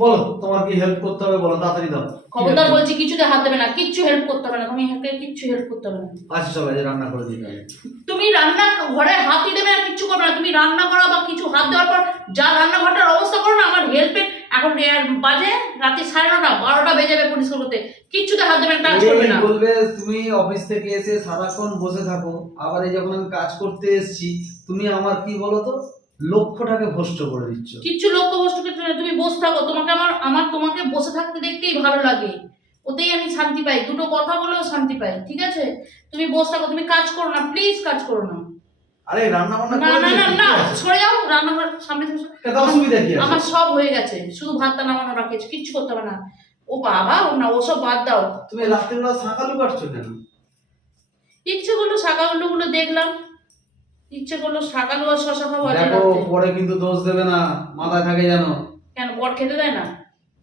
বলো তোমার কি হেল্প করতে হবে? বলো তাড়াতাড়ি দাও। খবরদার বলছি কিছুতে হাত দেবে না কিচ্ছু হেল্প করতে হবে না। তুমি হাতে কিচ্ছু হেল্প করতে হবে না। আচ্ছা চলো যে রান্না করে দিই তুমি রান্না ঘরে হাতই দেবে না কিচ্ছু করবে না। তুমি রান্না করো বা কিছু হাত দেওয়ার পর যা রান্নাঘরটার অবস্থা করো না আমার হেল্পে এখন বাজে রাতে সাড়ে নটা বারোটা বেজে যাবে পরিষ্কার করতে। কিচ্ছুতে হাত দেবে না টাচ করবে না। বলবে তুমি অফিস থেকে এসে সারাক্ষণ বসে থাকো। আবার এই যখন আমি কাজ করতে এসেছি তুমি আমার কি বলো তো? লক্ষ্যটাকে ভ্রষ্ট করে দিচ্ছ। কিচ্ছু লক্ষ্য নয়, তুমি বসে থাকো। তোমাকে আমার আমার তোমাকে বসে থাকতে দেখতেই ভালো লাগে। ওতেই আমি শান্তি পাই। দুটো কথা বলেও শান্তি পাই ঠিক আছে? তুমি বসে থাকো তুমি কাজ করো না প্লিজ কাজ করো না। আরে রান্না বান্না না না না। সরে যাও রান্নাঘর সামনে অসুবিধা কি আমার সব হয়ে গেছে শুধু ভাতটা নামানো বাকি কিচ্ছু করতে হবে না। ও বাবা ও না ওসব বাদ দাও। তুমি রাত্রিবেলা সাঁকালু কাটছো কেন? ইচ্ছে করল শাকাগুলো গুলো দেখলাম। ইচ্ছে করল শাকালু আর শশা খাব দেখো পরে কিন্তু দোষ দেবে না মাথায় থাকে জানো কেন? বর খেতে দেয় না?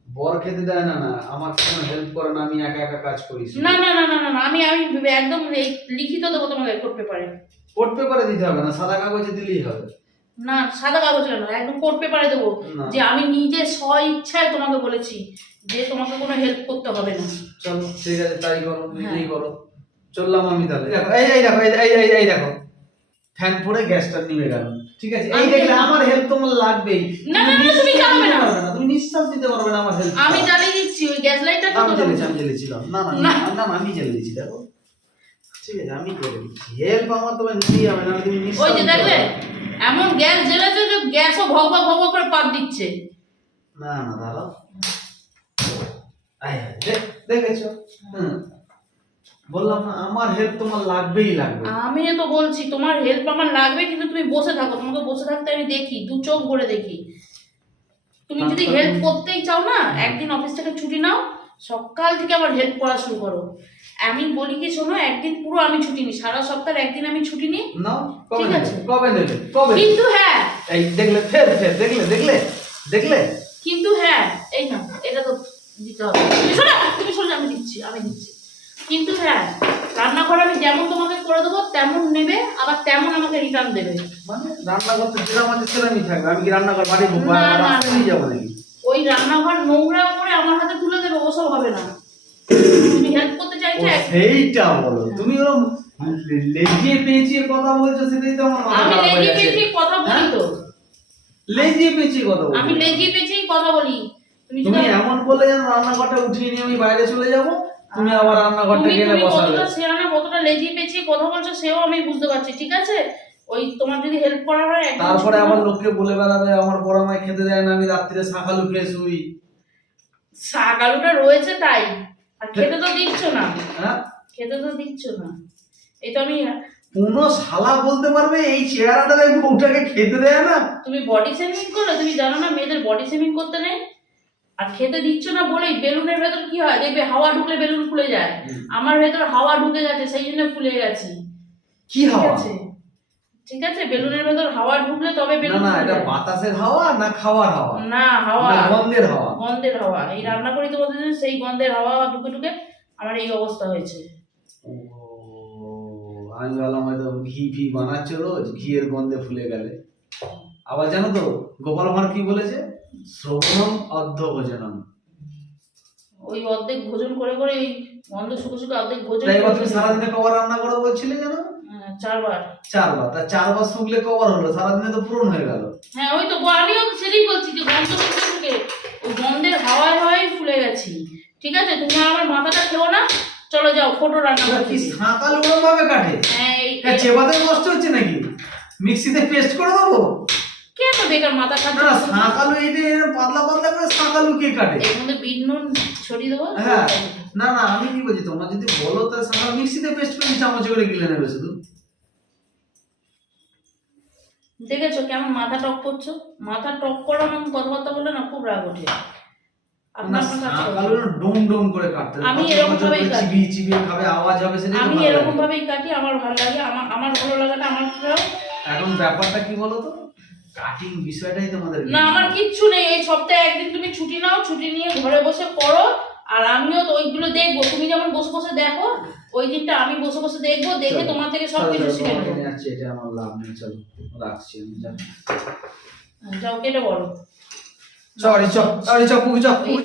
বর খেতে দেয় না না। আমার কোনো হেল্প করে না আমি একা একা কাজ করি। না না না না না আমি আমি একদম লিখিত দেবো তোমাকে কোর্ট পেপারে কোর্ট পেপারে দিতে হবে না সাদা কাগজে দিলেই হবে। না সাদা কাগজে না একদম কোর্ট পেপারে দেবো। যে আমি নিজে স্ব ইচ্ছায় তোমাকে বলেছি যে তোমাকে কোনো হেল্প করতে হবে না। চলো ঠিক আছে তাই করো হ্যাঁ। নিজেই করো। চললাম আমি তাহলে। দেখো এই এই দেখো এই এই এই এই দেখো। ফ্যান পরে গ্যাসটা নিভে গেল। ঠিক আছে? এই দেখলে আমার হেল্প তোমার লাগবেই। না, না, তুমি যাবে না। তুমি নিঃশ্বাস দিতে পারবে না আমার হেল্প আমি জ্বালিয়ে দিচ্ছি ওই গ্যাস লাইটটা তো আমি জ্বেলেছিলাম না না না। আমি জ্বালিয়ে দিচ্ছি দেখো। ঠিক আছে আমি করে দিচ্ছি। হেল্প আমার তোমার নিতেই হবে না তুমি নিঃশ্বাস ওই যে দেখলে এমন গ্যাস জ্বেলেছে যে গ্যাসও ভগ ভগ করে পাত দিচ্ছে। না না দাঁড়াও। আয় দেখ দেখেছ হুম। বললাম না আমার হেল্প তোমার লাগবেই লাগবে। আমি তো বলছি তোমার হেল্প আমার লাগবে কিন্তু তুমি বসে থাকো। তোমাকে বসে থাকতে আমি দেখি দু চোখ ভরে দেখি। তুমি যদি আচ্ছা, হেল্প করতেই চাও না একদিন অফিস থেকে ছুটি নাও সকাল থেকে আবার হেল্প করা শুরু করো। আমি বলি কি শোনো একদিন পুরো আমি ছুটি নিই সারা সপ্তাহে একদিন আমি ছুটি নিই। নাও ঠিক আছে। কবে নেবে? কবে? কিন্তু হ্যাঁ। এই দেখলে ফের ফের দেখলে দেখলে দেখলে? কিন্তু হ্যাঁ এই না এটা তো দিতে হবে তুমি শোনো তুমি শোনো আমি দিচ্ছি আমি দিচ্ছি কিন্তু হ্যাঁ রান্নাঘর আমি যেমন তোমাকে তেমন নেবে আবার তেমন আমাকে রিটার্ন দেবে। মানে রান্না করতে যেরাম আছে সেরামই থাকবে। আমি কি রান্না বাড়ি না, না, রাস্তায় নিয়ে যাব নাকি? ওই রান্নাঘর নোংরা করে আমার হাতে তুলে দেবে ওসব হবে না। তুমি হেল্প করতে ও, চাইছো? সেইটা বলো। তুমি ওরকম লেজিয়ে পেঁচিয়ে কথা বলছো সেটাই তো আমার আমি। পেঁচিয়ে কথা বলি হ্যাঁ? তো। লেজিয়ে পেঁচিয়ে কথা বলছো আমি পেঁচিয়ে কথা বলি। তুমি এমন বললে যেন রান্নাঘরটা উঠিয়ে নিয়ে আমি বাইরে চলে যাব? তুমি আবার রান্নাঘরটা গেলে বসাবে। কতটা শেয়ানা কতটা লেজি পেঁচিয়ে কথা বলছো সেও আমি বুঝতে পারছি ঠিক আছে? ওই তোমার যদি হেল্প করা হয় তারপরে আমার লোককে বলে বেড়াবে আমার বড় মায় খেতে দেয় না আমি রাত্রিরে শাঁখালু খেয়ে শুই। শাক আলুটা রয়েছে তাই আর খেতে তো দিচ্ছ না। হ্যাঁ? খেতে তো দিচ্ছ না। এই তো আমি কোনো শালা বলতে পারবে এই চেহারাটা বউটাকে খেতে দেয় না। তুমি বডি শেমিং করো তুমি জানো না মেয়েদের বডি শেমিং করতে নেই? আর খেতে দিচ্ছ না বলেই বেলুনের ভেতর কি হয়? দেখবে হাওয়া ঢুকলে বেলুন ফুলে যায়। আমার ভেতর হাওয়া ঢুকে গেছে সেই জন্য ফুলে গেছে। কি হাওয়া? ঠিক আছে বেলুনের ভেতর হাওয়া ঢুকলে তবে বেলুন না এটা বাতাসের হাওয়া না খাওয়ার হাওয়া? না হাওয়া। না গন্ধের হাওয়া? গন্ধের হাওয়া। এই রান্না করি তো বলতে সেই গন্ধের হাওয়া ঢুকে ঢুকে আমার এই অবস্থা হয়েছে। ও, আমি ভাবলাম হয়তো ঘি ফি বানাচ্ছ রোজ ঘিয়ের গন্ধে ফুলে গেলে। আবার জানো তো গোপাল ভাঁড় কি বলেছে? শ্রবণম অর্ধ ভোজনম। ওই অর্ধেক ভোজন করে করে ওই গন্ধ শুকে শুকে অর্ধেক ভোজন তাই করে তুমি সারাদিনে কবার রান্না করো বলছিলে জানো? হ্যাঁ, চারবার। চারবার। তা চারবার শুকলে কবার হলো? সারাদিনে তো পূরণ হয়ে গেল। হ্যাঁ ওই তো আমিও সেটাই বলছি যে গন্ধ শুকে শুকে। ওই গন্ধের হাওয়ায় হাওয়ায় ফুলে গেছি। ঠিক আছে? তুমি আমার মাথাটা খেও না। চলো যাও ফটো রান্না করতে কি শাঁকাল ওরম ভাবে কাটে? হ্যাঁ এই হ্যাঁ, চেবাতে কষ্ট হচ্ছে নাকি? মিক্সিতে পেস্ট করে দেবো? কে তো বেকার মাথা না পাতলা পাতলা করে কে কাটে? এর মধ্যে বিট নুন ছড়িয়ে দেবো? হ্যাঁ। না না আমি কি বলছি তোমরা যদি বলো তাহলে শাঁকালু মিক্সিতে পেস্ট করে চামচ করে গিলে নেবে শুধু। দেখেছ কেমন মাথা টক করছ? মাথা টক করার মতো কথাবার্তা বলে না খুব রাগ ওঠে। করে আমি এরকম ভাবেই কাটি। আমি এরকম ভাবেই কাটি আমার ভালো লাগে আমার আমার ভালো লাগাটা আমার এখন ব্যাপারটা কি বলো তো? কাটিং বিষয়টাই তোমাদের না আমার কিচ্ছু নেই এই সপ্তাহে একদিন তুমি ছুটি নাও ছুটি নিয়ে ঘরে বসে করো আর আমিও তো ওইগুলো দেখব। তুমি যেমন বসে বসে দেখো ওই দিনটা আমি বসে বসে দেখব দেখে তোমার থেকে সব কিছু শিখে নেব। যাচ্ছি, এটা আমার লাভ নেই চলো রাখছি আমি যাও। যাও কেটে বলো। সরি চল সরি চল পুকু চ পুকু